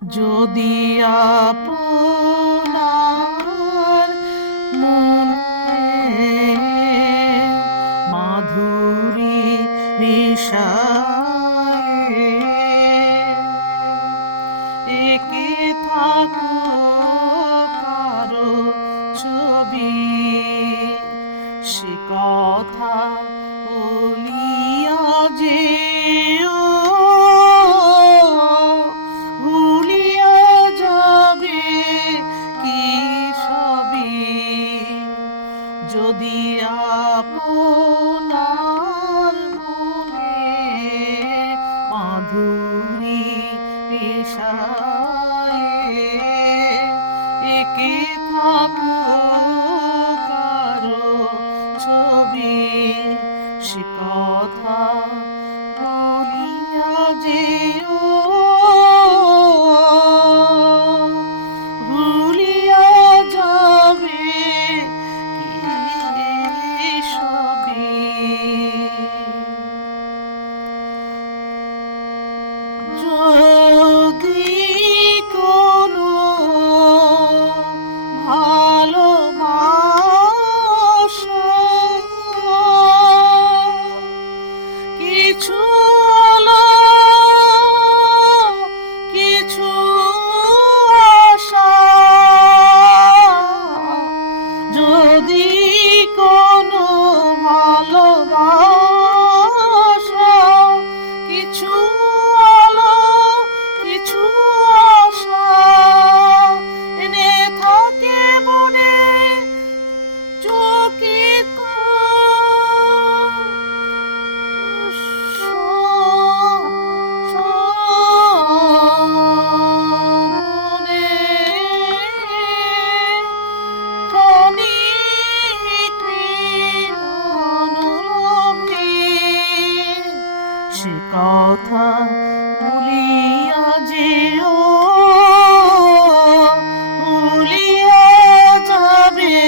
যদি আপনার মনে মাধুরী মিশায়ে একে থাকো কারো ছবি, সে কথা বলিয়া যেও ভুলিয়া যাবে কি সবই। যদি আপনার মনে মাধুরী মিশায়ে একে থাকো কারো ছবি, সে কথা বলিয়া যেও ভুলিয়া যাবে কি সবই। যদি কোনো ভালোবাসা কিছু আলো কিছু আশা, যদি কোনো ভালোবাসা কিছু আলো কিছু আশা এনে থাকে মনে চকিত মনে ক্ষণিক অনুলোভে সে কথা ভুলিয়া যেও ভুলিয়া যাবে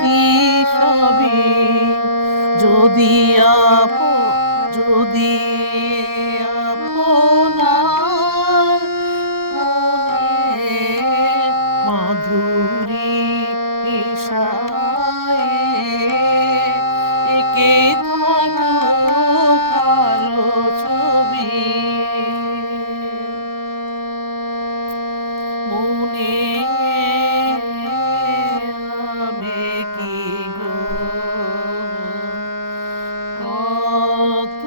কি সবই। যদি যদি আপনার মনে মাধুরী মিশায়ে একে থাকো কারো ছবি, মনে হবে কি গো কত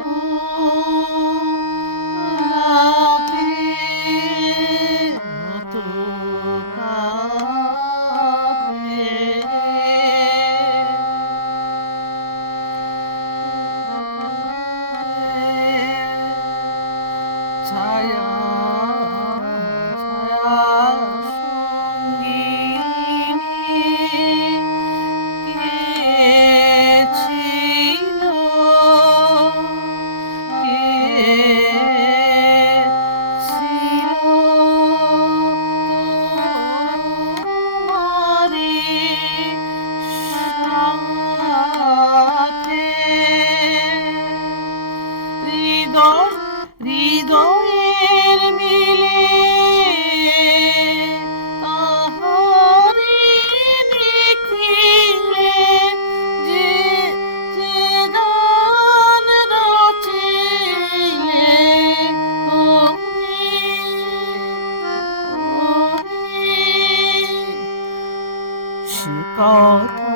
রাতে কত কাছে ছায়া ছায়া সঙ্গিনী কে ছিল কে ছিল তোমারি সাথে হৃদয় হৃদয়ের মিলে তাহারি নিখিলে যে যে গান রচিলে তুমি সে কথা